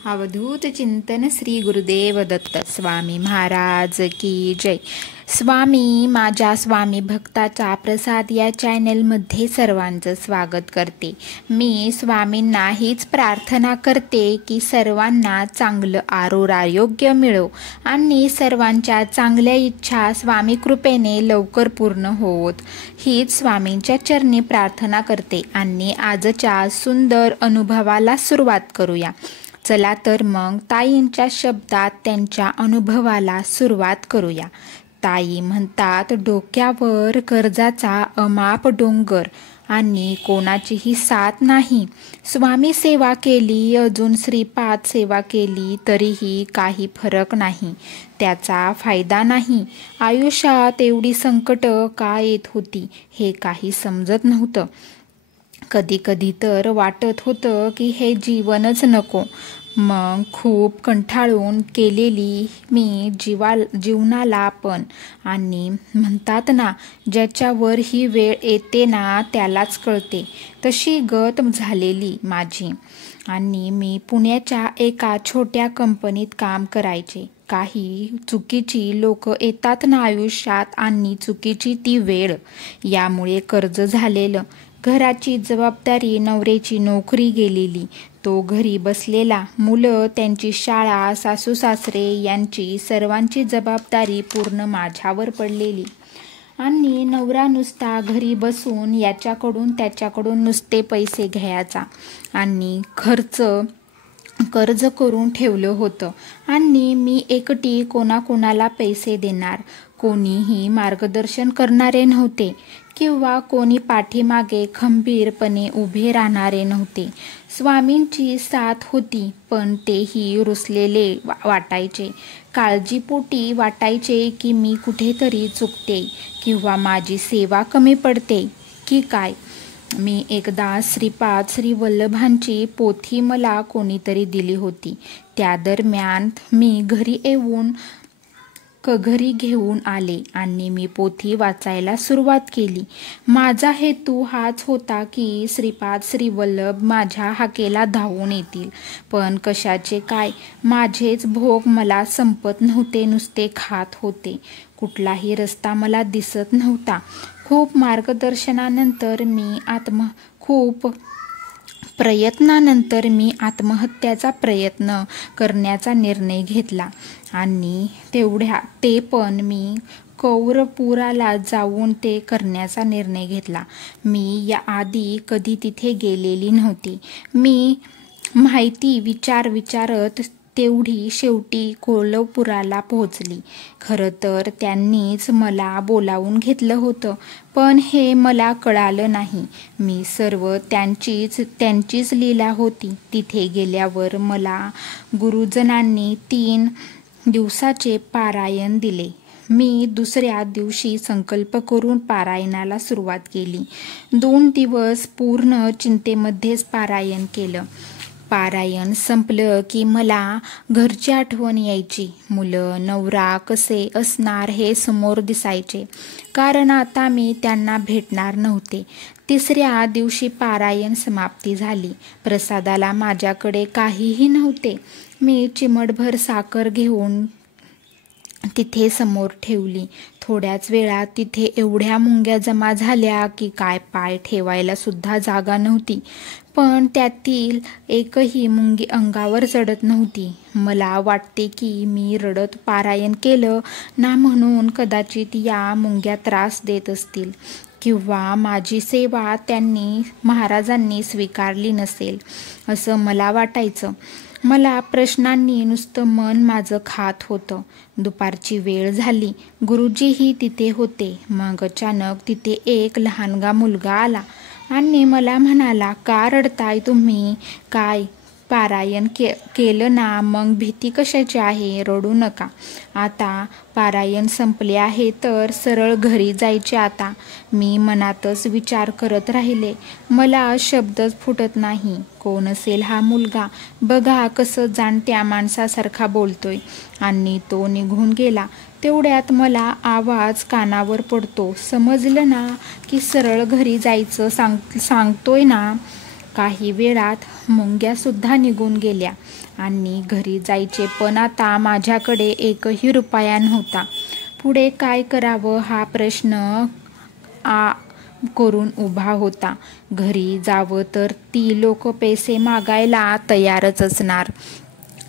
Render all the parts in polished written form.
अवधूत चिंतन श्री गुरुदेव दत्त स्वामी महाराज की जय. स्वामी माझ्या स्वामी भक्ताचा प्रसाद या चॅनलमध्ये सर्वांचं स्वागत करते. मी स्वामींना हीच प्रार्थना करते की सर्वांना चांगलं आरोग्य मिळो आणि सर्वांच्या चांगल्या इच्छा स्वामी कृपेने लवकर पूर्ण होत, हीच स्वामींच्या चरणी प्रार्थना करते. आणि आजच्या सुंदर अनुभवाला सुरुवात करूया. चला तर मग ताईंच्या शब्दात त्यांच्या अनुभवाला सुरुवात करूया. ताई म्हणतात, डोक्यावर कर्जाचा अमाप डोंगर आणि कोणाचीही साथ नाही. स्वामी सेवा केली, अजून श्रीपाद सेवा केली तरीही काही फरक नाही, त्याचा फायदा नाही. आयुष्यात एवढी संकट का येत होती हे काही समजत नव्हतं. कधी कधी तर वाटत होतं की हे जीवनच नको. मग खूप कंटाळून केलेली मी जीवनाला पण. आणि म्हणतात ना, ज्याच्यावर ही वेळ येते ना त्यालाच कळते, तशी गत झालेली माझी. आणि मी पुण्याच्या एका छोट्या कंपनीत काम करायचे. काही चुकीची लोक येतात ना आयुष्यात आणि चुकीची ती वेळ, यामुळे कर्ज झालेलं, घराची जबाबदारी, नवऱ्याची नोकरी गेलेली, तो घरी बसलेला, मुलं, त्यांची शाळा, सासू सासरे यांची सर्वांची जबाबदारी पूर्ण माझ्यावर पडलेली. आणि नवरा नुसता घरी बसून याच्याकडून त्याच्याकडून नुसते पैसे घ्यायचा आणि कर्ज करून ठेवलं होतं. आणि मी एकटी कोणाकोणाला पैसे देणार? कोणीही मार्गदर्शन करणारे नव्हते किंवा कोणी पाठीमागे खंबीरपणे उभे राहणारे नव्हते. स्वामींची साथ होती, पण तेही रुसलेले वाटायचे. काळजीपोटी वाटायचे की मी कुठेतरी चुकते किंवा माझी सेवा कमी पडते की काय. मी एकदा श्रीपाद श्री वल्लभांची पोथी मला कोणीतरी दिली होती. त्या दरम्यान मी घरी घेऊन आले आणि मी पोथी वाचायला सुरुवात केली. माझा हेतू हाच होता की श्रीपाद श्री वल्लभ माझ्या हाकेला धावून येतील. पण कशाचे काय, माझेच भोग मला संपत नव्हते, नुसते खात होते. कुठलाही रस्ता मला दिसत नव्हता. खूप मार्गदर्शनानंतर खूप प्रयत्नानंतर मी आत्महत्याचा प्रयत्न करण्याचा निर्णय घेतला. आणि ते पण मी कौरपुराला जाऊन ते करण्याचा निर्णय घेतला. मी याआधी कधी तिथे गेलेली नव्हती. मी माहिती विचारत तेवढी शेवटी कोल्हापुराला पोहोचली. खरं तर त्यांनीच मला बोलावून घेतलं होतं, पण हे मला कळालं नाही. मी सर्व त्यांचीच लीला होती. तिथे गेल्यावर मला गुरुजनांनी 3 दिवसाचे पारायण दिले. मी दुसऱ्या दिवशी संकल्प करून पारायणाला सुरुवात केली. 2 दिवस पूर्ण चिंतेमध्येच पारायण केलं. पारायण संपलं की मला घरची आठवण यायची. मुलं, नवरा कसे असणार हे समोर दिसायचे, कारण आता मी त्यांना भेटणार नव्हते. 3ऱ्या दिवशी पारायण समाप्ती झाली. प्रसादाला माझ्याकडे काहीही नव्हते. मी चिमटभर साखर घेऊन तिथे समोर ठेवली. थोड्याच वेळात तिथे एवढ्या मुंग्या जमा झाल्या की काय पाय ठेवायला सुद्धा जागा नव्हती. पण त्यातील एकही मुंगी अंगावर चढत नव्हती. मला वाटते की मी रडत पारायण केलं ना, म्हणून कदाचित या मुंग्या त्रास देत असतील किंवा माझी सेवा महाराजांनी स्वीकारली नसेल असं मला वाटायचं. मला प्रश्नांनी नुसतं मन माझं खात होतं. दुपारची वेळ झाली. गुरुजीही तिथे होते. मग अचानक तिथे एक लहानगा मुलगा आला आणि मला म्हणाला, का रडताय तुम्ही? काय पारायण केलं ना, मग भीती कशाची आहे? रडू नका. आता पारायण संपले आहे तर सरळ घरी जायचे आता. मी मनातच विचार करत राहिले. मला शब्दच फुटत नाही. कोण असेल हा मुलगा? बघा कसं जाणत्या माणसासारखा बोलतोय. आणि तो निघून गेला. तेवढ्यात मला आवाज कानावर पडतो. समजलं ना की सरळ घरी जायचं सांगतोय ना. काही वेळात मुंग्या सुद्धा निघून गेल्या आणि घरी जायचे, पण आता माझ्याकडे एकही रुपया नव्हता. पुढे काय करावं हा प्रश्न करून उभा होता. घरी जावं तर ती लोक पैसे मागायला तयारच असणार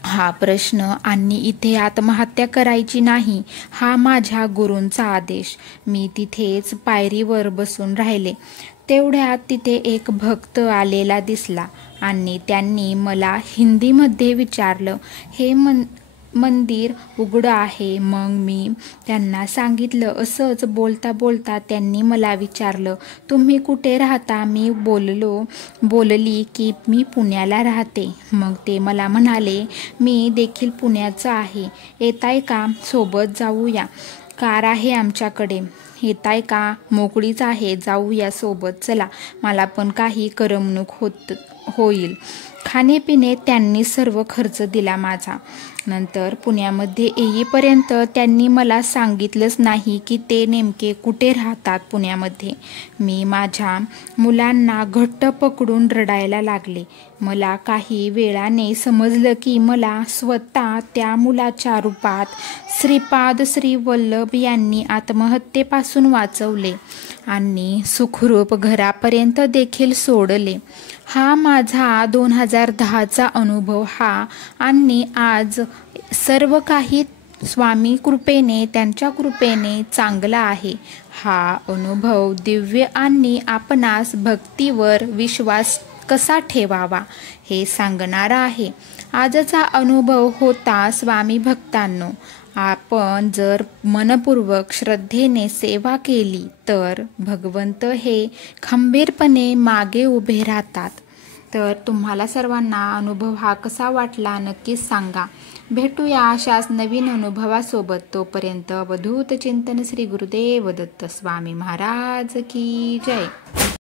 हा प्रश्न, आणि इथे आत्महत्या करायची नाही हा माझ्या गुरूंचा आदेश. मी तिथेच पायरीवर बसून राहिले. तेवढ्यात तिथे एक भक्त आलेला दिसला आणि त्यांनी मला हिंदीमध्ये विचारलं, हे मंदिर उघडं आहे? मग मी त्यांना सांगितलं. असंच बोलता बोलता त्यांनी मला विचारलं, तुम्ही कुठे राहता? मी बोलली की मी पुण्याला राहते. मग ते मला म्हणाले, मी देखील पुण्याचं आहे, येताय का? सोबत जाऊया, कार आहे आमच्याकडे, येताय का? मोकळीच आहे, जाऊया सोबत, चला, मला पण काही करमणूक होईल. खाणेपिणे त्यांनी सर्व खर्च दिला माझा. नंतर पुण्यामध्ये येईपर्यंत त्यांनी मला सांगितलंच नाही की ते नेमके कुठे राहतात पुण्यामध्ये. मी माझ्या मुलांना घट्ट पकडून रडायला लागले. मला काही वेळाने समजलं की मला स्वतः त्या मुलाच्या रूपात श्रीपाद श्री वल्लभ यांनी आत्महत्येपासून वाचवले आणि सुखरूप घरापर्यंत देखील सोडले. हा माझा 2010चा अनुभव आणि आज सर्व काही स्वामी कृपेने, त्यांच्या कृपेने चांगला आहे. हा अनुभव दिव्य आणि आपणास भक्तीवर विश्वास कसा ठेवावा हे सांगणारा आहे. आजचा अनुभव होता स्वामी भक्तांनो, आपण जर मनपूर्वक श्रद्धेने सेवा केली तर भगवंत हे खंबीरपणे मागे उभे राहतात. तर तुम्हाला सर्वांना अनुभव हा कसा वाटला नक्कीच सांगा. भेटूया अशाच नवीन अनुभवासोबत. तोपर्यंत अवधूत चिंतन श्री गुरुदेव दत्त स्वामी महाराज की जय.